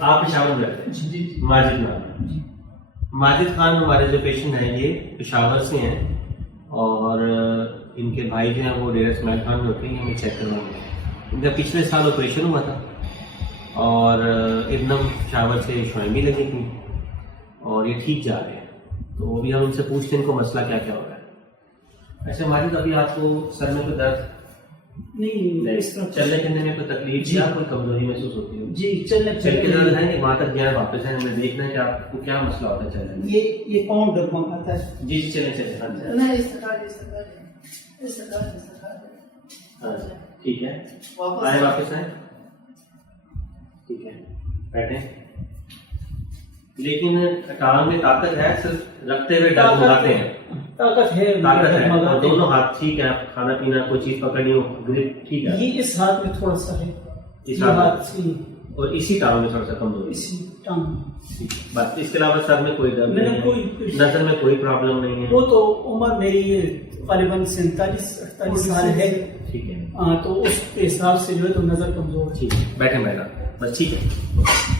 آپ پشاور میں رہتے ہیں؟ ماجد نام. ماجد خان ہمارے جو پیشنٹ ہیں یہ پشاور سے ہیں اور ان کے بھائی جو ہیں وہ ڈیرہ اسماعیل خان میں ہوتے ہیں. ہمیں چیک کروانا ہے. ان کا پچھلے سال آپریشن ہوا تھا اور ایک دم پشاور سے شوائیں بھی لگی تھیں اور یہ ٹھیک جا رہے ہیں. تو ابھی ہم ان سے پوچھتے ہیں ان کو مسئلہ کیا کیا ہو رہا ہے. اچھا ماجد, ابھی آپ کو سر میں کوئی درد نہیں, چلنے پھرنے میں کوئی تکلیف یا کوئی کمزوری محسوس ہوتی ہے؟ جی چلنے چل کے درد ہے, وہاں تک گیا واپس ہے, ہمیں دیکھنا ہے کہ آپ کو کیا مسئلہ ہوتا ہے چلنے میں. یہ پاؤں ڈرپم آتا ہے. جی چلیں چلیں. ہاں جی ٹھیک ہے, آئے واپس آئے. ٹھیک ہے بیٹھیں. لیکن ٹانگ میں طاقت ہے, صرف رکھتے ہوئے ڈگمگاتے ہیں. طاقت ہے, اور دونوں ہاتھ ٹھیک ہے, آپ کھانا پینا کوئی چیز پکڑنی ہو گرپ ٹھیک ہے. یہ اس ہاتھ میں تھوڑا سا ہے, اس ہاتھ سے, اور اسی ٹانگ میں تھوڑا سا کمزوری. اسی ٹانگ میں بس اس کے علاوہ سر میں کوئی درد نہیں ہے, نظر میں کوئی پرابلم نہیں ہے. وہ تو عمر میری غالباً 47-48 سال ہے. ٹھیک ہے, تو اس کے حساب سے جو ہے تو نظر کمزور. ٹھیک ہے بیٹھیں بیٹھا بس ٹھیک ہے.